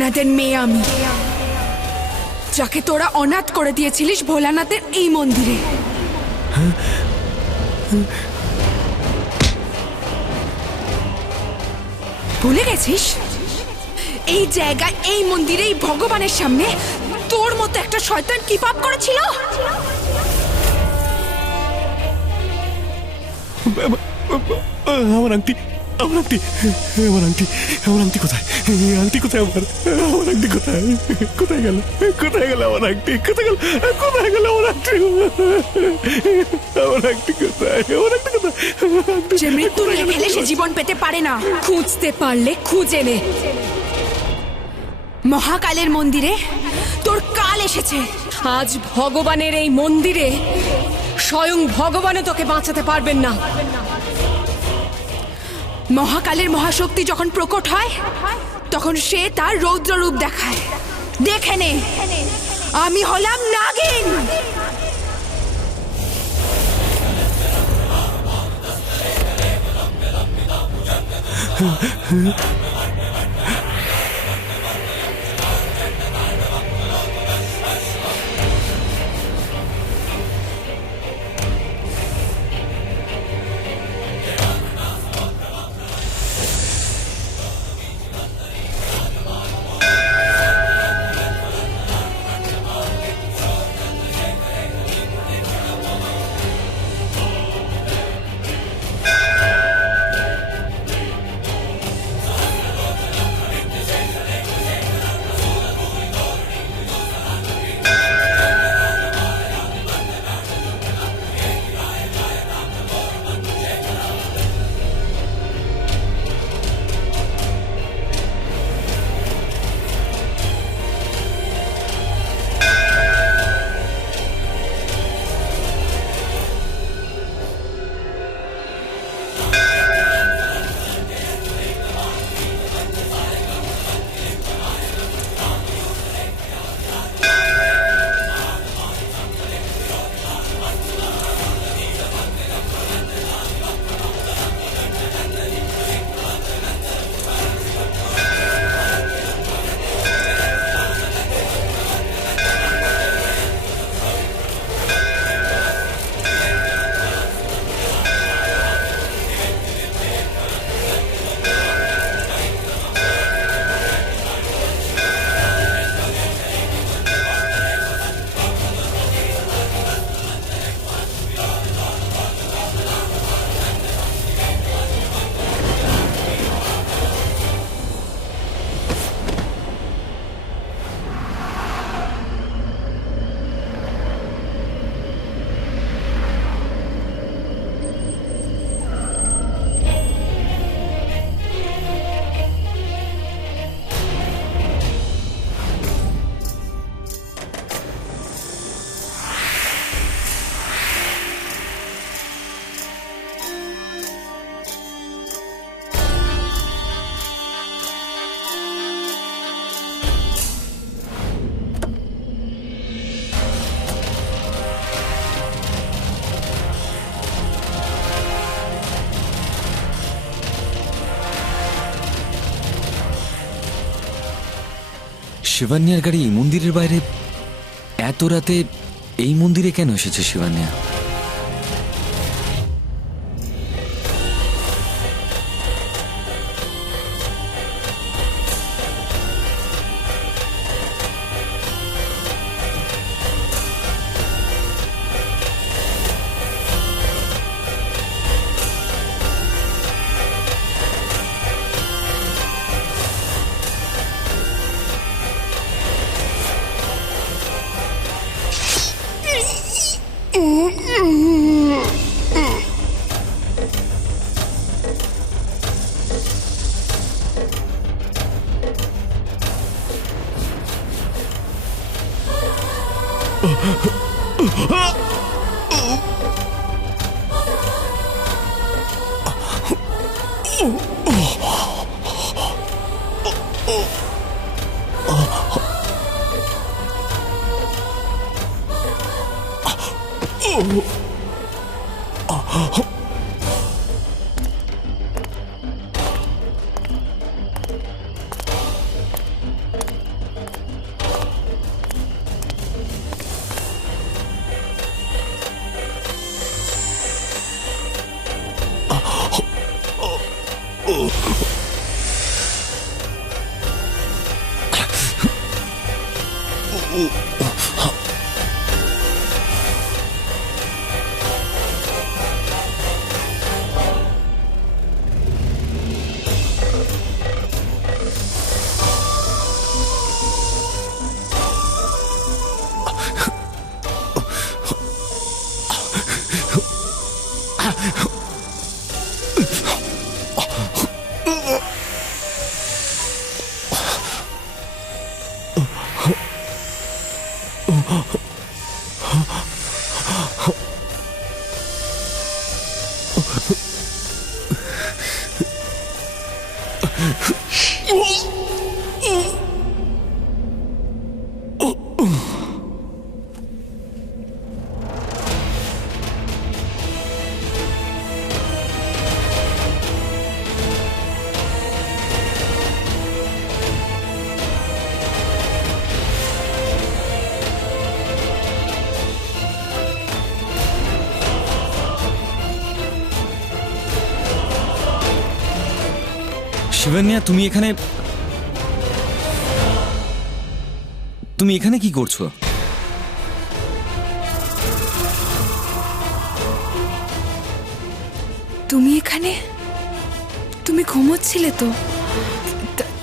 ওনাদের মেয়ে আমি, যাকে তোরা অনাথ করে দিয়েছিলিস ভোলানাথের এই মন্দিরে। ভুলে গেছিস? এই জায়গায়, এই মন্দিরে, এই ভগবানের সামনে তোর মতো একটা শয়তান কি পাপ করেছিল? আমার আংটি, আমার আংটি, আমার আংটি, আমার আংটি কোথায়? আংটি কোথায়? আমার আংটি কোথায়? কোথায় গেল? কোথায় গেল আমার আংটি? কোথায় গেল? কোথায় গেল আমার আংটি? আমার আংটি কোথায়? আমার আংটি কোথায়? যে মৃত্যু নিয়ে খেলে সে জীবন পেতে পারে না। খুঁজতে পারলে খুঁজে নে। মহাকালের মন্দিরে তোর কাল এসেছে। আজ ভগবানের এই মন্দিরে স্বয়ং ভগবানও তোকে বাঁচাতে পারবেন না। মহাকালের মহাশক্তি যখন প্রকট হয় তখন সে তার রৌদ্র রূপ দেখায়। দেখে নে, আমি হলাম নাগিন। শিবান্যার গাড়ি এই মন্দিরের বাইরে এত রাতে এই মন্দিরে কেন এসেছে শিবান্যা? শিবান্যা, তুমি এখানে কি করছো? তুমি এখানে? তুমি ঘুমোচ্ছিলে তো,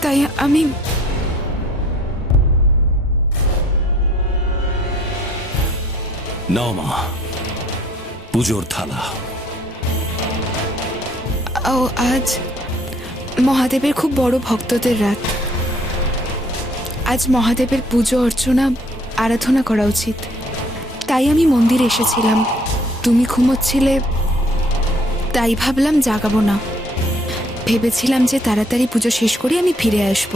তাই আমি। নাও মা, পুজোর থালা। ও, আজ মহাদেবের খুব বড় ভক্তদের রাত। আজ মহাদেবের পুজো অর্চনা আরাধনা করা উচিত, তাই আমি মন্দিরে এসেছিলাম। তুমি ঘুমোচ্ছিলে, তাই ভাবলাম জাগাবো না। ভেবেছিলাম যে তাড়াতাড়ি পুজো শেষ করে আমি ফিরে আসব।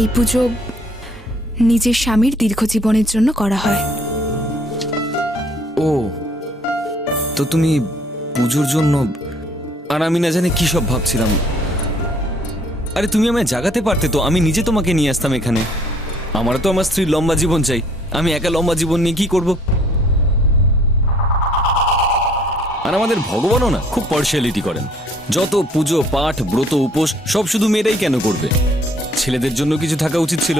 এই পুজো নিজের স্বামীর দীর্ঘজীবনের জন্য করা হয়। ও, তো তুমি পুজোর জন্য? আর আমি না জানি কি সব ভাবছিলাম। আরে তুমি আমায় জাগাতে পারতে তো, আমি নিজে তোমাকে নিয়ে আসতাম এখানে। আমারও তো আমার স্ত্রীর লম্বা জীবন চাই, আমি একা লম্বা জীবন নিয়ে কি করব? আর আমাদের ভগবানও না খুব পার্শিয়ালিটি করেন। যত পুজো পাঠ ব্রত উপোস সব শুধু মেয়েরাই কেন করবে? ছেলেদের জন্য কিছু থাকা উচিত ছিল।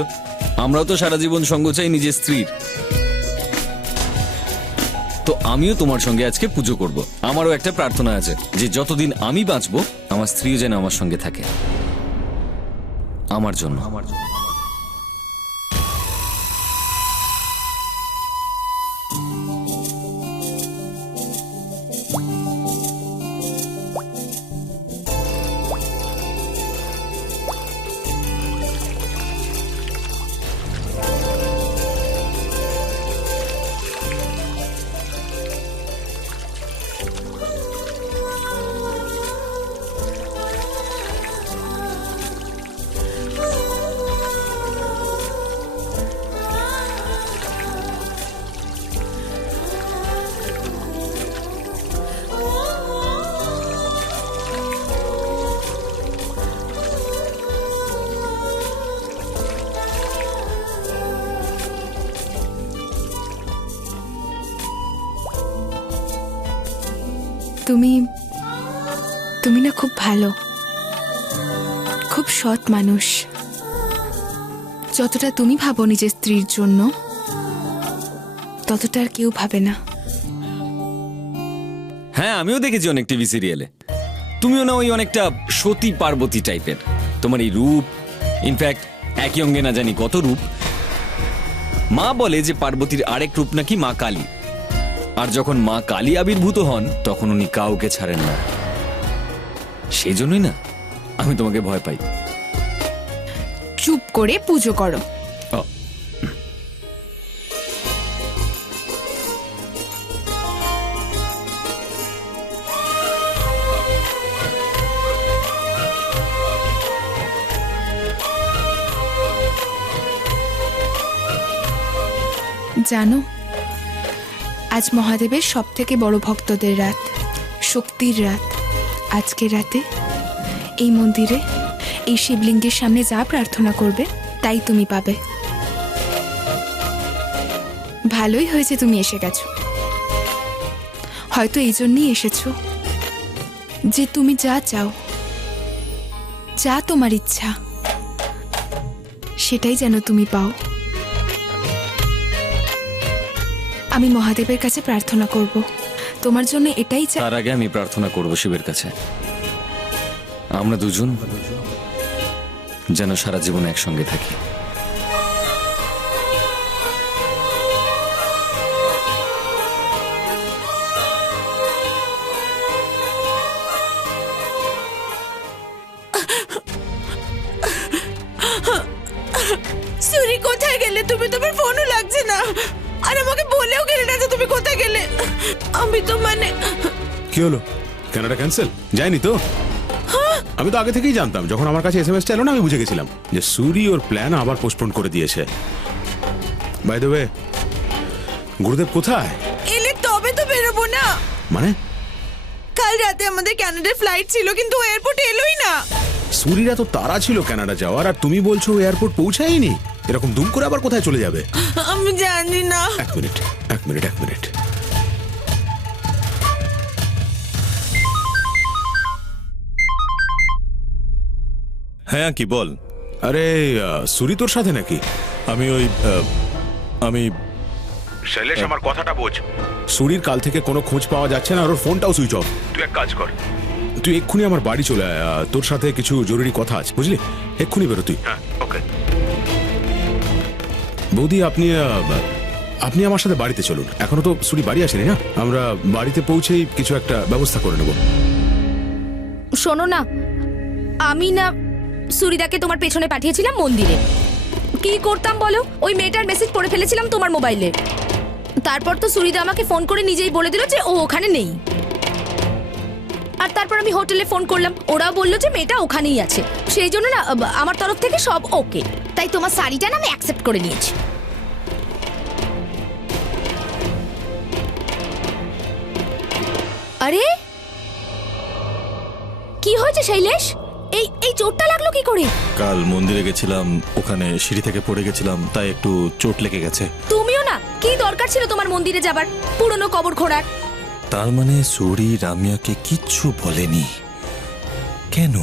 আমরাও তো সারা জীবন সঙ্গ চাই নিজের স্ত্রীর। তো আমিও তোমার সঙ্গে আজকে পুজো করব। আমারও একটা প্রার্থনা আছে যে যতদিন আমি বাঁচবো আমার স্ত্রীও যেন আমার সঙ্গে থাকে, আমার জন্য। তুমি না খুব ভালো, খুব সৎ মানুষ। যতটা তুমি ভাবো নিজের স্ত্রীর জন্য, ততটা আর কেউ ভাবে না। হ্যাঁ, আমিও দেখেছি অনেক টিভি সিরিয়ালে। তুমিও না ওই অনেকটা সতী পার্বতী টাইপের। তোমার এই রূপ, ইনফ্যাক্ট একই অঙ্গে না জানি কত রূপ। মা বলে যে পার্বতীর আরেক রূপ নাকি মা কালী। আর যখন মা কালী আবির্ভূত হন তখন উনি কাউকে ছাড়েন না। সেই জন্যই না আমি তোমাকে ভয় পাই। চুপ করে পুজো করো। জানো, আজ মহাদেবের সব থেকে বড় ভক্তদের রাত, শক্তির রাত। আজকের রাতে এই মন্দিরে এই শিবলিঙ্গের সামনে যা প্রার্থনা করবে তাই তুমি পাবে। ভালোই হয়েছে তুমি এসে গেছো। হয়তো এই জন্যই এসেছো যে তুমি যা চাও, যা তোমার ইচ্ছা, সেটাই যেন তুমি পাও। আমি মহাদেবের কাছে প্রার্থনা করব, তোমার জন্য এটাই চাই। তার আগে আমি প্রার্থনা করব শিবের কাছে, আমরা দুজন যেন সারা জীবন একসঙ্গে থাকি। সুরি কোথায় গেলে তুমি? তোমার ফোনও লাগছে না, আর আমাকে বলেও গেলে না যে তুমি কোথায় গেলে। আমি তো মানে কি হলো, কানাডা ক্যান্সেল? যায়নি তো? আমি তো আগে থেকেই জানতাম, যখন আমার কাছে এসএমএস এলো না আমি বুঝে গেছিলাম যে সুরি ওর প্ল্যান আবার পোস্টপোন করে দিয়েছে। বাই দ্য ওয়ে, গুরুদেব কোথায়? এলে তবে তো বেরোবো না। মানে কাল রাতে আমাদের কানাডার ফ্লাইট ছিল, কিন্তু ও এয়ারপোর্টে এলোই না। সুরিরা তো তারা ছিল কানাডা যাওয়ার, আর তুমি বলছো এয়ারপোর্ট পৌঁছায়নি। এরকম দুম করে আবার কোথায় চলে যাবে? আমি জানি না। এক মিনিট, এক মিনিট, এক মিনিট। হ্যাঁ কি বল। আরে সুরি তোর সাথে নাকি? আমি শৈলেশ, আমার কথাটা বোঝ। সুরির কাল থেকে কোনো খোঁজ পাওয়া যাচ্ছে না, আর ওর ফোনটাও সুইচ অফ। তুই এক কাজ কর, তুই এক্ষুনি আমার বাড়ি চলে আয়, তোর সাথে কিছু জরুরি কথা আছে, বুঝলি? এক্ষুনি বেরো তুই। হ্যাঁ, ওকে। বৌদি, আপনি আমার সাথে বাড়িতে চলুন। এখনো তো সুরি বাড়ি আসেনি না, আমরা বাড়িতে পৌঁছেই কিছু একটা ব্যবস্থা করে নেব। শোনো না, আমি না সুরিদাকে তোমার পেছনে পাঠিয়েছিলাম মন্দিরে। কি করতাম বলো, ওই মেয়েটার মেসেজ পড়ে ফেলেছিলাম তোমার মোবাইলে। তারপর তো সুরিদা আমাকে ফোন করে নিজেই বলে দিল যে ও ওখানে নেই। আর তারপর আমি হোটেলে ফোন করলাম, ওরাও বললো যে মেয়েটা ওখানেই আছে। সেই জন্য না আমার তরফ থেকে সব ওকে। তাই তোমার শাড়িটা না আমি অ্যাকসেপ্ট করে নিয়েছি। আরে কি হয়েছে শৈলেশ? এই চোটটা লাগলো কি করে? কাল মন্দিরে গেছিলাম, ওখানে সিঁড়ি থেকে পড়ে গেছিলাম, তাই একটু চোট লেগে গেছে। তুমিও না, কি দরকার ছিল তোমার মন্দিরে যাবার, পুরনো কবর খোঁড়ার? তার মানে সুরি রামিয়াকে কিচ্ছু বলেনি কেন?